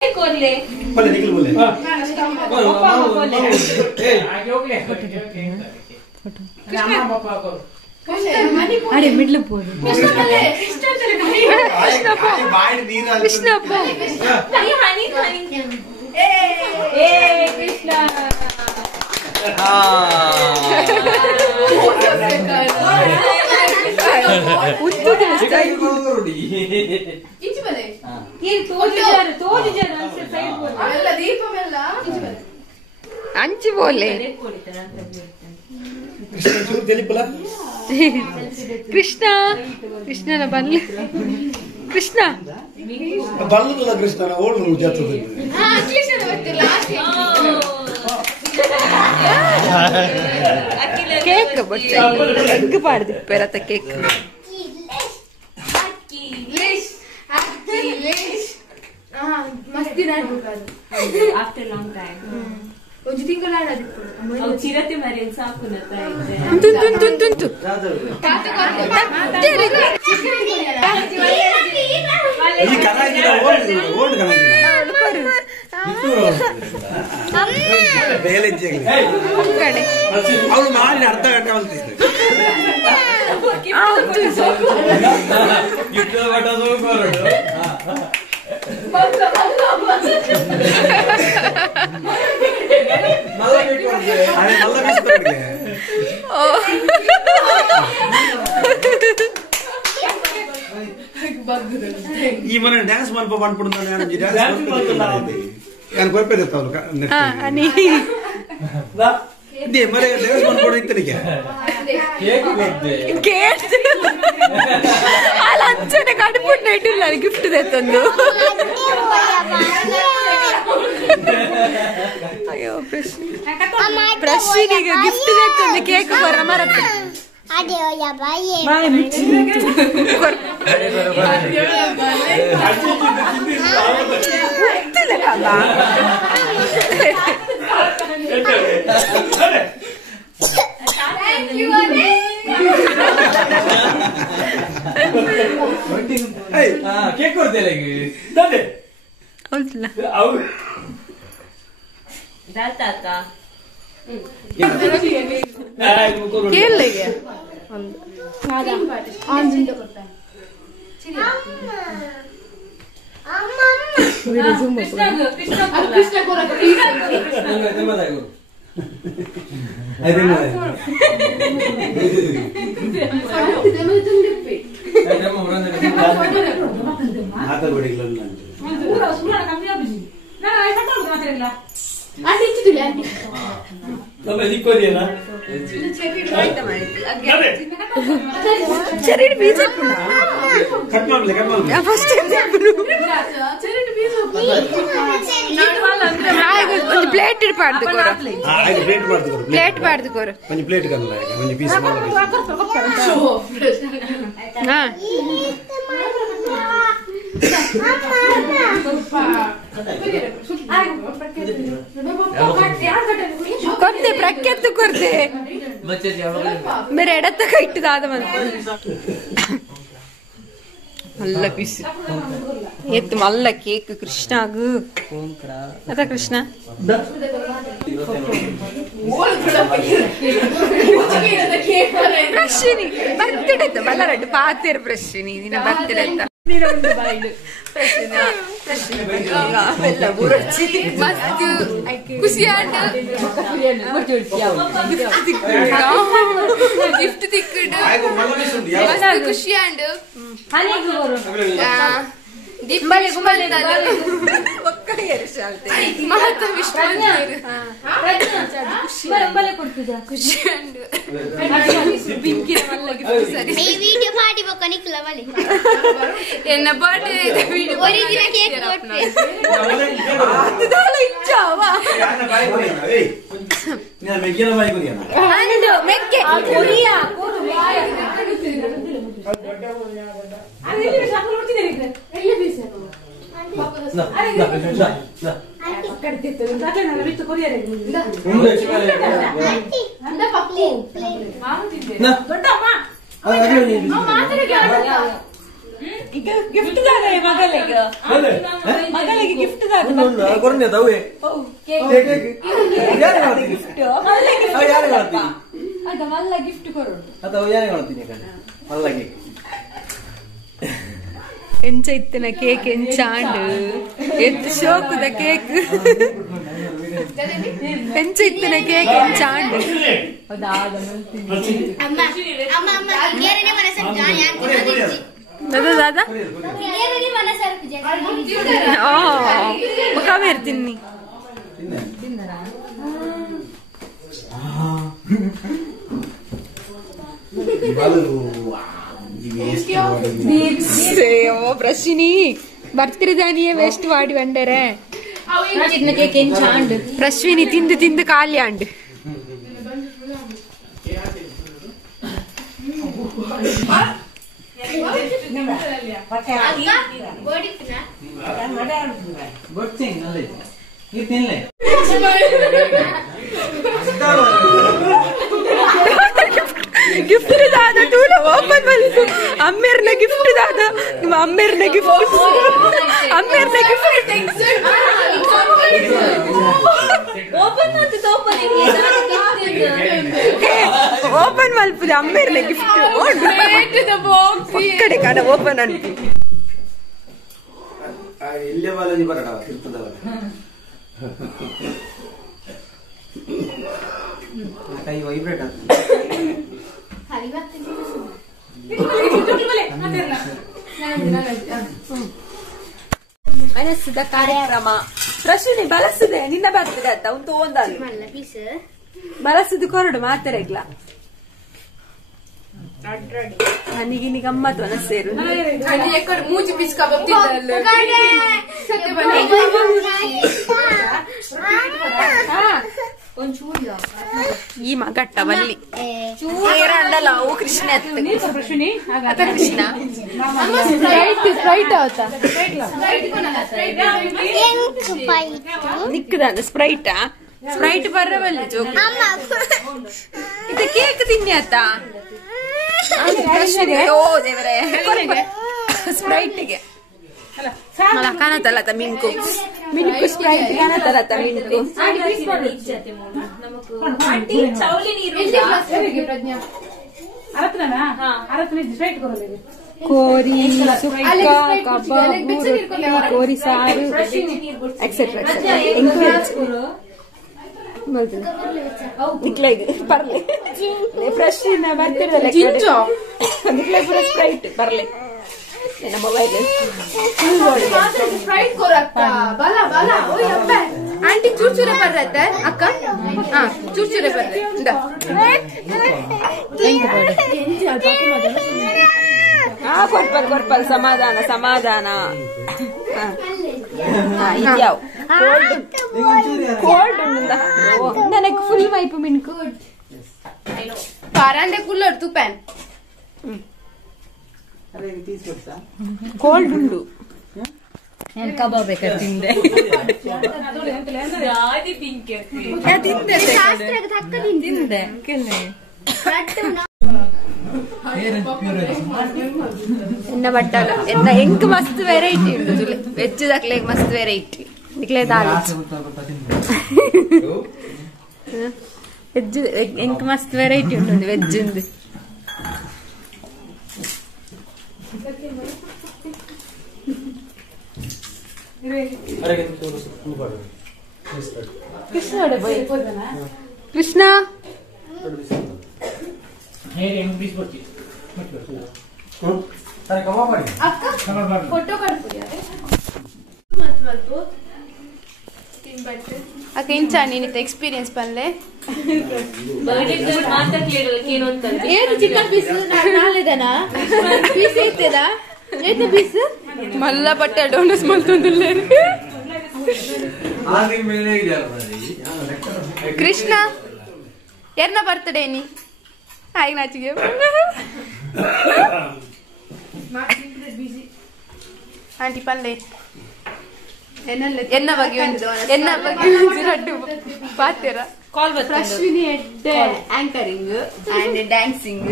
बोले बोले निकल बोले पापा बोले ए आगे होगले रामा पापा को अरे मिडल बोले कृष्ण बोले कृष्ण चले कृष्ण को बाइट नीर कृष्ण को नहीं हानि हानि ए कृष्ण ಉದ್ದು ಸ್ಟೈಲ್ ಇಂಚಿ ಬಲೆ ये ತೋಡಿ ಜರ ಸೈಡ್ ಬೋಲೆ ಅವೆಲ್ಲ ದೀಪವೆಲ್ಲ ಇಂಚಿ ಬಲೆ ಅಂಚಿ ಬೋಲೆ ಕೃಷ್ಣ ಚೂರು ತೆಲಿಪಲ ಕೃಷ್ಣ ಕೃಷ್ಣನ ಬಲ್ಲು ಕೃಷ್ಣ ಬಲ್ಲುಲ್ಲ ಕೃಷ್ಣನ ಓಡು ಜಾತದೆ ಹಾ ಕೃಷ್ಣನ ಮತ್ತೆ ಲಾಸ್ಟ್ ಕೇಕ್ ಬಟ್ಟೆ ಎಗ್ ಪಾಡ್ದು ಪೆರತ ಕೇಕ್ ಮಸ್ತಿ ನಾಡ್ಬೇಕಾದ್ರೆ after long time ಒಂದು ತಿಂಗಳ ಆಡೋದು ಅವು ಚಿರತೆ ಮರಿಯನ್ ಸಾಕುನತ ಇದೆ ತುಂತು ತಾತ ಈ ಕರಾಗಿನ ಓಲ್ಡ್ ಕರಾಗಿನ ಬೇಲೆಜ್ಜೆಗೆ ಅವಳು ಮಾಡಿ ಅರ್ಧ ಗಂಟೆ ಮಲ್ತಿದ್ದೆ ಗಿಟ್ಟು ಬಟದು ಕೊರಡು ಈ ಮನೆ ಡ್ಯಾನ್ಸ್ ಮಲ್ಪ ಮಾಡ್ಬಿಡ್ತಾನೆ ನಾನು ಕೊಯ್ಪೇದತ್ತ ಅವನು ಇದೇ ಮನೆ ಡ್ಯಾನ್ಸ್ ಮಾಡ್ಕೊಂಡು ಇತ್ತನಿಗೆ ಅಲ್ಲ ಅಂಚನೆ ಕಡುಪುಟ್ಟು ಇಟ್ಟಿಲ್ಲ ಗಿಫ್ಟ್ ತೆತ್ತಂದು ಅಯ್ಯೋ ಪ್ರಶ್ನಿಗೆ ಗಿಫ್ಟ್ ತೆತ್ತಂದು ಕೇಕ್ ಬರ ಮರತ್ತೆ ಕೇಕ್ ಕೊಡ್ತೇನೆ ಹೌದಲ್ಲ ಕೇಳಿಗೆ చెరిడి బీజ ఫస్ట్ ಒಂದು ಪ್ಲೇಟ್ ಪಾಡ್ದುಕೋರು ಪ್ಲೇಟ್ ಪಾಡ್ದುಕೋರು ಒಂದು ಪ್ಲೇಟ್ ಕನ್ನಡ ಒಂದು ಪೀಸ್ ಹಾ ಕೊರ್ತೆ ಪ್ರಖ್ಯಾತ ಕೊರ್ತೆ ಬೇರೆ ಎಡತ್ತ ಇಟ್ಟದಾದ ಮಲ್ಲ ಪೀಸ್ ಎತ್ತು ಮಲ್ಲ ಕೇಕ್ ಕೃಷ್ಣಾಗು ಅದ ಕೃಷ್ಣ ಪ್ರಶ್ನಿ ಬರ್ತಡೆ ಮಲ್ಲ ರಡ್ಡು ಪಾತೇರು ಪ್ರಶ್ನಿ ದಿನ ಬರ್ತಡೆ ಅಂತ ಮಸ್ತ್ ಖುಷಿ ಆಂಡ್ ಗಿಫ್ಟ್ ತಿಕ್ಕುಡು ಮಸ್ತ್ ಖುಷಿ ಆಂಡ್ ಎನ್ನ ಬರ್ಡೇ ಗಿಫ್ಟ್ ಮಗಳಿಗೆ ಗಿಫ್ಟ್ ಮಲ್ಲ ಗಿಫ್ಟ್ ಕೊಡು ಎಂಚ ಇತ್ತಿನ ಕೇಕ್ ಎಂಚಾಂಡು ಎತ್ತು ಶೋಕುದ ಕೇಕ್ ಎಂಚ ಇತ್ತಿನ ಕೇಕ್ ಎಂಚಾಂಡು दादा दादा मुका मेरे तिन्नी ಪ್ರಶ್ನಿ ಬರ್ತಿರದಾನಿಯೇ ವೇಸ್ಟ್ ಮಾಡಿ ಬಂಡರೆ ಪ್ರಶ್ವಿನಿ ತಿಂದು ತಿಂದು ಖಾಲಿ ಆಂಡ್ गिफ्ट दादा तुला ओपन मल्पू अम्मेरने गिफ्ट दादा ನಿಮ್ಮ ಅಮ್ಮೇರನೆ ಗಿಫ್ಟ್ ಅಮ್ಮೇರನೆ ಗಿಫ್ಟ್ ಓಪನ್ ಮಾಡ್ತು ಓಪನ್ ಮಲ್ಪುದ ಅಮ್ಮೇರನೆ ಗಿಫ್ಟ್ ದ ಬಾಕ್ಸ್ ಕಡೆ ಕಡೆ ಓಪನ್ ಅಂತಿ ಇಲ್ಲೇ ಬಾಲಾಜಿ ಬರಡ ಇರ್ತದವ ಕೈ ವೈಬ್ರೇಟ್ ಆಗ್ತದೆ ಅನಿಸಿದ ಕಾರ್ಯಕ್ರಮ ಪ್ರಶ್ನೆ ಬಳಸಿದೆ ನಿನ್ನ ಬರ್ತದೆ ಅಂತ ಒಂದು ಒಂದಲ್ಲ ಬಳಸಿದ ಕೊರಡು ಮಾತಾಡಲ್ಲ ನನಗೆ ಗಮ್ಮತ್ತು ಅನಸ್ತೇರು ಮೂಜಿ ಪಿಸ್ಕ ಈ ಮಗಟ್ಟ ಬಲ್ಲಿ ಏರಂಡಲ್ಲ ಅವು ಕೃಷ್ಣ ಕೃಷ್ಣ ನಿಕ್ಕದ ಸ್ಪ್ರೈಟಾ ಸ್ಪ್ರೈಟ್ ಬರವಲ್ಲಿ ಜೋಕ್ ಇದು ಕೇಕ್ ತಿನ್ನಿ ಆತ ಓ ದೇವರೇ ಸ್ಪ್ರೈಟ್ಗೆ ಕಾಣತ್ತಲ್ಲ ಮಿಂಕು ಮಿಂಕು ಸ್ಪ್ರೈಟ್ ಕಾಣತ್ತಲ್ಲ ಮಿಂಕು ಕೋರಿ ಸುಕ್ಕ ಕಬಾಬ್ ಕೋರಿ ಸಾರು ಎಕ್ಸೆಟ್ರಾ ಬರ್ಲಿ ಫ್ರೆಶ್ ಬರ್ತಿರಲ್ಲ ಪೂರ ಸ್ಪ್ರೈಟ್ ಬರ್ಲಿ ಮೊಬೈಲ್ ಆಂಟಿ ಚೂರ್ಚೂರೆ ಬರ್ರತ್ತೆ ಅಕ್ಕ ಹಾ ಚೂರ್ಚೂರೆ ಬರ್ರೆ ಕೊಡ್ಪಲ್ ಸಮಾಧಾನ ಸಮಾಧಾನ ಇದ್ಯಾವ ಕೋಲ್ಡ್ ನನಗೆ ಫುಲ್ ವೈಪು ಮಿನ್ಕು ಪಾರಂಡೆ ಕೂಲರ್ ತು ಪ್ಯಾನ್ ಕೋಲ್ಡ್ ಉಂಡು ನಾನು ಕಬಾಬ್ ಬೇಕಾದ್ರೆ ತಿಂದೆ ಎನ್ನ ಬಟ್ಟಲ ಎನ್ನ ಎಂಕ್ ಮಸ್ತ್ ವೆರೈಟಿ ಉಂಟು ವೆಜ್ ದಕ್ಲೆ ಮಸ್ತ್ ವೆರೈಟಿ ನಿಕ್ಲೆ ದಾಲ್ ವೆಜ್ ಎಂಕ್ ಮಸ್ತ್ ವೆರೈಟಿ ಉಂಟು ವೆಜ್ ಉಂದು ಕೃಷ್ಣ ಫೋಟೋ ಅಕ್ಕ ಇಂಚ ನೀನಿತ್ತ ಎಕ್ಸ್ಪೀರಿಯನ್ಸ್ ಪಲ್ಲೆ ಏನು ಚಿಕನ್ ಪೀಸ್ ನಾಳೆದನಾ ಪೀಸ್ ಇರ್ತದ ಏನು ಪೀಸ್ ಮಲ್ಲ ಬಟ್ಟೆ ಡೋನಸ್ ಮಲ್ತೊಂದಿಲ್ಲ ಕೃಷ್ಣ ಯಾರನ್ನ ಬರ್ತಡೇ ನೀ ಹಾಗೆ ನಾಚಿಗೆ ಆಂಟಿ ಪಲ್ಲೆ ಎನ್ನ ಬಗ್ಗೆ ರಡ್ಡು ಪಾತ್ಯರ ಅಶ್ವಿನಿ ಹೆಡ್ ಆಂಕರಿಂಗ್ ಅಂಡ್ ಡ್ಯಾನ್ಸಿಂಗ್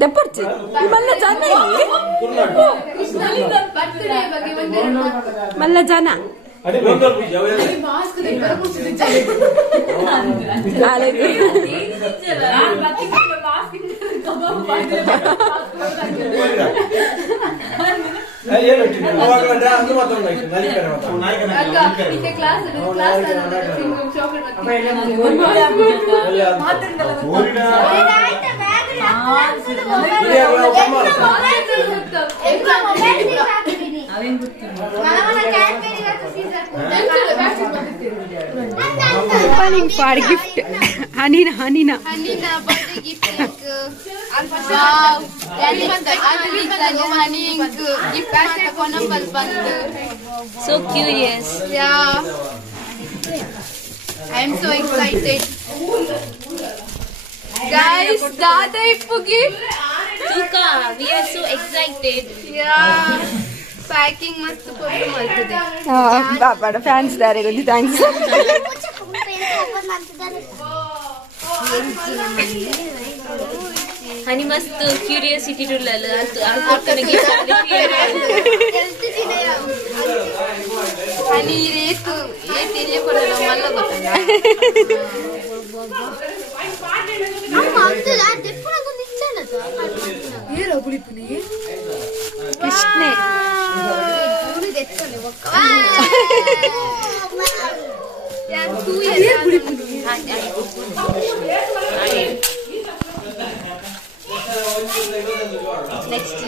ದೆಪ್ಪರ್ಚಿ ಮಲ್ಲ ಜನ ಮಲ್ಲ ಜನ opening for gift Hanina birthday gift wow gift so curious yeah I am so excited guys dada ippu gift Tuka we are so excited yeah packing mast photo maltide ಬಾಬಾಡ fans ದಾರೆ ಗೊತ್ತಿ thanks ಹನಿ ಮಸ್ತ್ curiosity ಟುಲ್ಲಲ್ಲ ಆಲ್ಕೊಟ್ಟನೆ gift ಹನಿ ರೇತು ಏತಿಲ್ಲ ಕೊಡಲ್ಲ ಮಲ್ಲ ಗೊತ್ತಲ್ಲ ಅಮ್ಮ ಅದು ಆ ದೆಪ್ಪುನಗೊಂದು ನಿಂಚನದ ಏರ ಪುಳಿಪುನಿ ಕೃಷ್ಣೆ ಪುಳಿ ದೆತ್ತನೆ ಒಕ್ಕ ಯಾ 2 ಇಯರ್ಸ್ ಪುಳಿಪುನಿ ನೆಕ್ಸ್ಟ್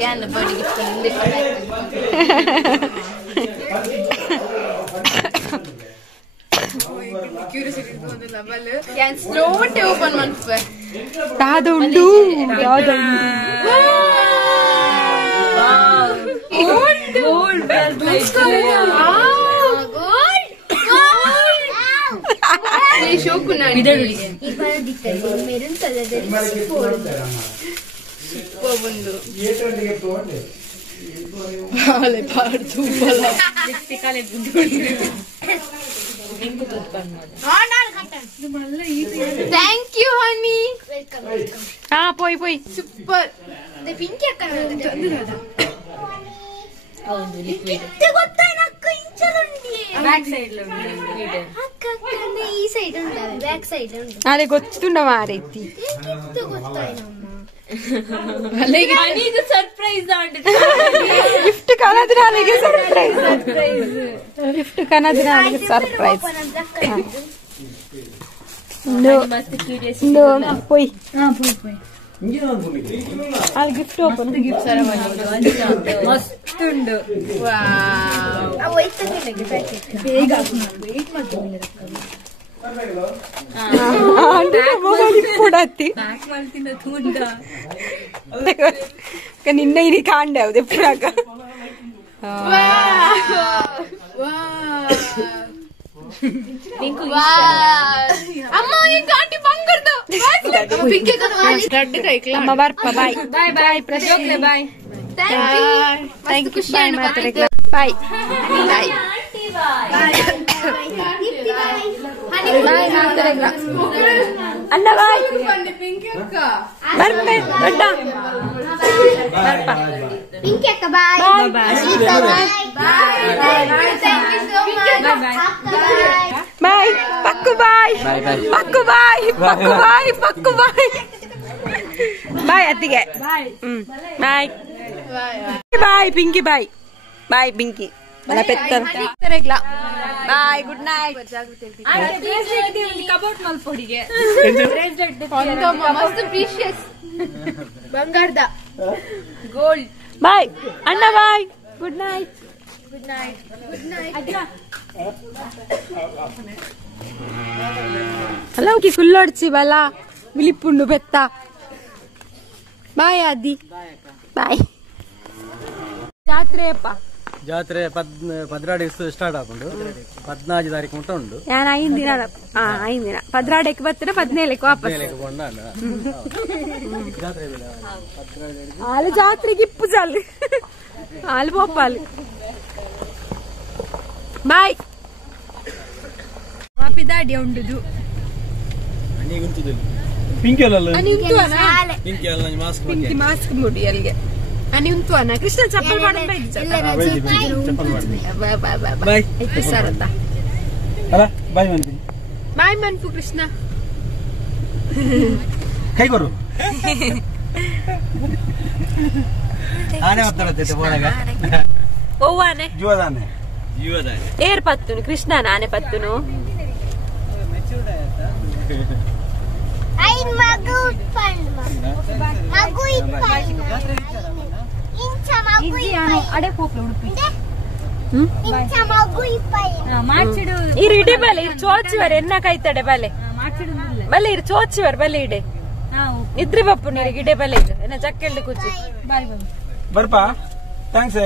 ಯಾನ ಬರ್ತ್ಡೇ ಗಿಫ್ಟ್ ಮುಂದೆ ಕ್ಯೂರಿಯಾಸಿಟಿ ಬಂದಿಲ್ಲ ಬಲ್ ಕ್ಯಾನ್ ಸ್ಲೋ ಓಪನ್ ಮಾಡ್ಬೇಕು ದಾದ ಉಂಟು gold maroon thank you honey ಹಾ ಪೋಯ್ ಸೂಪರ್ ಪಿಂಕಿ ಅಕ್ಕ ಹೌದು ಲಿಕ್ವಿಡ್ ಬ್ಯಾಕ್ ಸೈಡ್ ಈ ಸೈಡ್ ಉಂಟಲ್ಲ ಬ್ಯಾಕ್ ಸೈಡ್ ಉಂಟು ಅದೇ ಗೊತ್ತುಂಡ ಮಾರೈತಿ ಹನಿದು ಸರ್ಪ್ರೈಸ್ ಗಿಫ್ಟ್ ಕನದಿನಾಲಿಗೆ ಸರ್ಪ್ರೈಸ್ ಗಿಫ್ಟ್ ಕನದಿನಾಲಿಗೆ ಸರ್ಪ್ರೈಸ್ ಮಸ್ತ್ ಕ್ಯೂರಿಯಾಸಿಟಿ ಪೋಯ್ ಪೋಯ್ ಅಲ್ಲಿ ಗಿಫ್ಟ್ ಓಪನ್ ಗಿಫ್ಟ್ ಸರಮನಿ ಮಸ್ತ್ ಉಂಡು ಬೇಗ ಕೊಡತ್ತಿ ಬ್ಯಾಕ್ ಮಾಡ್ತಿಂದ ತೂಂಡ ನಿನ್ನ ಇಲ್ಲಿ ಕಾಂಡೆ ಯಾವ್ದು ಎಪ್ಪುಡಾಕ ಅಮ್ಮ ಈಗ ಆಂಟಿ ಬಂಗಾರದು ಪಿಂಕಿ ಅಮ್ಮ ಬರ್ಪ ಬಾಯ್ ಬಾಯ್ ಪ್ರಜೋಕ್ಲೆ ಬಾಯ್ ಥ್ಯಾಂಕ್ ಯು ಬಾಯ್ ಮಾತಾಡಕ್ಕೆ ಬಾಯ್ ಬಾಯ್ ಬಾಯ್ ಮಾತಾಡಲ್ಲ ಅಣ್ಣ ಬಾಯ್ ಪಿಂಕಿ ಅಕ್ಕ ಬರ್ಪೆ ದೊಡ್ಡ ಬರ್ಪ Pinky akka bye. Ashita bye. Thank you so much. Bye. Pakku bye. Pakku bye. Pakku bye. Pakku bye. Bye attige. Bye. Bye. Bye Pinky bye. Bye Pinky. Bye good night. Cupboard ಮಲ್ಪೊಡಿಗೆ ಮಸ್ತ್ precious ಬಂಗಾರದ gold. Bye ಅಣ್ಣ bye. Good night. Good night. Good night. ಅಲ್ಲ okay ಕುಲ್ಲೊಡ್ಸಿ ಬಲ ವಿಲಿಪುಂಡು ಬೆತ್ತ. ಬಾಯ್ ಆದಿ. ಬಾಯ್. ಜಾತ್ರೆ ಅಪ್ಪ ಜಾತ್ರೆ 14 ಸ್ಟಾರ್ಟ್ ಆಗುಂಡು 14 ತಾರೀಕು ಮುಟ್ಟ ಉಂಡು. ನಾನು 5 ದಿನ 5 ದಿನ 14ಕ್ಕೆ ಬರ್ತೀನಿ 17ಕ್ಕೆ ವಾಪಸ್. ಹಾಲು ಜಾತ್ರೆಗೆ ಇಪ್ಪು ಸಾಲು ಹಾಲು ಬೋಪಾಲು. ಬಾಯ್ ವಾಪಿ ದಾಡಿ ಉಂಡುದು ಪಿಂಕಿ ಮಾಸ್ಕ್ ಮುಡಿ ಅಲ್ಲಿಗೆ అని ఉంటున్నా కృష్ణ చప్పల్ పడడం సరదా బాయ్ మన్పు కృష్ణ ಕೈ ಕೊರು ಆನೆ ಒತ್ತಡತ್ತೆ ಬೋಳಗ ಓವಾನೆ ಜೀವದಾನೆ ಏರ್ ಪತ್ತುನು ಕೃಷ್ಣ ನಾನೆ ಪತ್ತುನು ಐ ಮಗು ಪಂಡ್ ಮಗು ಇಪ್ಪಣ್ಣ ಇಂಚ ಮಗು ಇಪ್ಪಣ್ಣ ಅಡೆ ಕೋಪ್ಲ ಉಡುಪಿ ಇಂಚ ಮಗು ಇಪ್ಪಣ್ಣ ಮಾಚಿಡು ಇರು ಇಡೆ ಬಲೆ ಇರು ಚೋಚಿವರೆ ಎನ್ನ ಕೈತಡೆ ಬಲೆ ಬಲೆ ಇರು ಚೋಚಿವರೆ ಬಲೆ ಇಡೆ ಇದ್ರಿ ಬಪ್ಪು ನೀರಿಗೆ ಇಡೆ ಬಲೆ ಇದು ಎನ್ನ ಚಕ್ಕೆಳ್ಳಿ ಕುಚ್ಚಿ ಬರ್ಪ ಥ್ಯಾಂಕ್ಸ್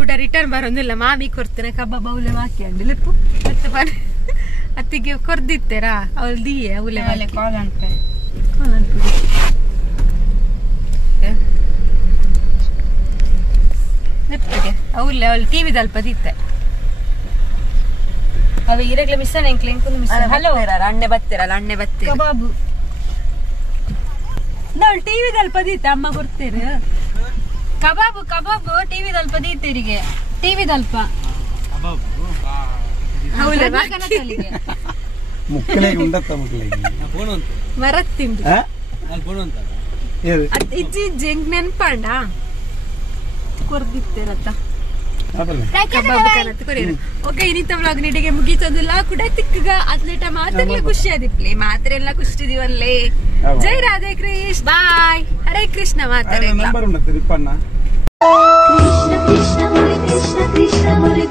ಕೂಡ ರಿಟರ್ನ್ ಬರೋದಿಲ್ಲ ಮಾಮಿ ಕೊಡ್ತೇನೆ ಕಬ್ಬ ಬೌಲೆ ಹಾಕಿ ಅಂಡಿ ಲಿಪ್ಪು ಮತ್ತೆ ಬರ ಅತ್ತಿಗೆ ಕೊರ್ದಿತ್ತೇರಾ ಅವಳು ದಿಯೆ ಅವಳೆ ಕಾಲ್ ಅನ್ಪೆ ಲಿಪ್ಪಿಗೆ ಅವಳೆ ಅವಳು ಟಿವಿ ದಲ್ಪದಿತ್ತೆ ಅವ ಈರಗ್ಲೆ ಮಿಸ್ ಮಿಸ್ ಹಲೋ ಅಣ್ಣೆ ಬತ್ತೀರಲ್ಲ ಅಣ್ಣೆ ಬತ್ತೀರ ಕಬಾಬು ಅವಳು ಟಿವಿ ದಲ್ಪದಿತ್ತೆ ಅಮ್ಮ ಕೊಡ್ತೀರ ಕಬಾಬು ಕಬಾಬು ಟಿವಿ ದಲ್ಪದಿತ್ತೀರಿಗೆ ಟಿವಿ ದಲ್ಪ ಮುಕ್ಕಳಿಗೆ ಉಂಡತ್ತ ಮುಕ್ಕಳಿಗೆ ಮರತ್ ತಿಂಡಿ ಇಜ್ಜಿ ಜಂಗ್ ನೆನ್ಪಂಡ ಕೊರ್ದಿತ್ತೇರತ್ತ ಓಕೆ ಇನ್ನಿತ ವ್ಲಾಗ್ ನಿಡಿಗೆ ಮುಗೀತದಿಲ್ಲ ಕೂಡ ತಿಕ್ಕಗ ಅತ್ಲೇಟ ಮಾತ್ರ ಖುಷಿ ಆದಿಪ್ಲಿ ಮಾತ್ರ ಎಲ್ಲ ಖುಷಿದೀವಲ್ಲೇ. ಜೈ ರಾಧೆ ಕೃಷ್ಣ ಬಾಯ್ ಹರೇ ಕೃಷ್ಣ ಮಾತಾರೆ ಕೃಷ್ಣ ಕೃಷ್ಣ ಮುರಿ ಕೃಷ್ಣ ಕೃಷ್ಣ ಮುರಿ